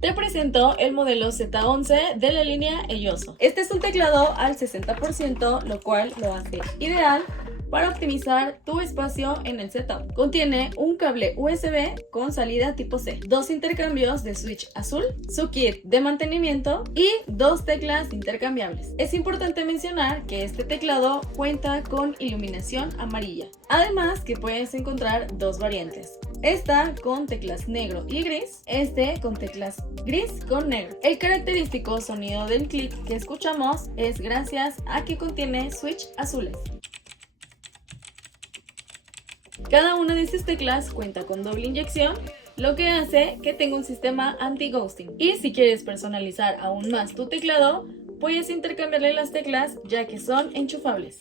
Te presento el modelo Z11 de la línea Elloso. Este es un teclado al 60%, lo cual lo hace ideal para optimizar tu espacio en el setup. Contiene un cable USB con salida tipo C, 2 intercambios de switch azul, su kit de mantenimiento y 2 teclas intercambiables. Es importante mencionar que este teclado cuenta con iluminación amarilla, además que puedes encontrar 2 variantes. Esta con teclas negro y gris, este con teclas gris con negro. El característico sonido del clic que escuchamos es gracias a que contiene switch azules. Cada una de estas teclas cuenta con doble inyección, lo que hace que tenga un sistema anti-ghosting. Y si quieres personalizar aún más tu teclado, puedes intercambiarle las teclas ya que son enchufables.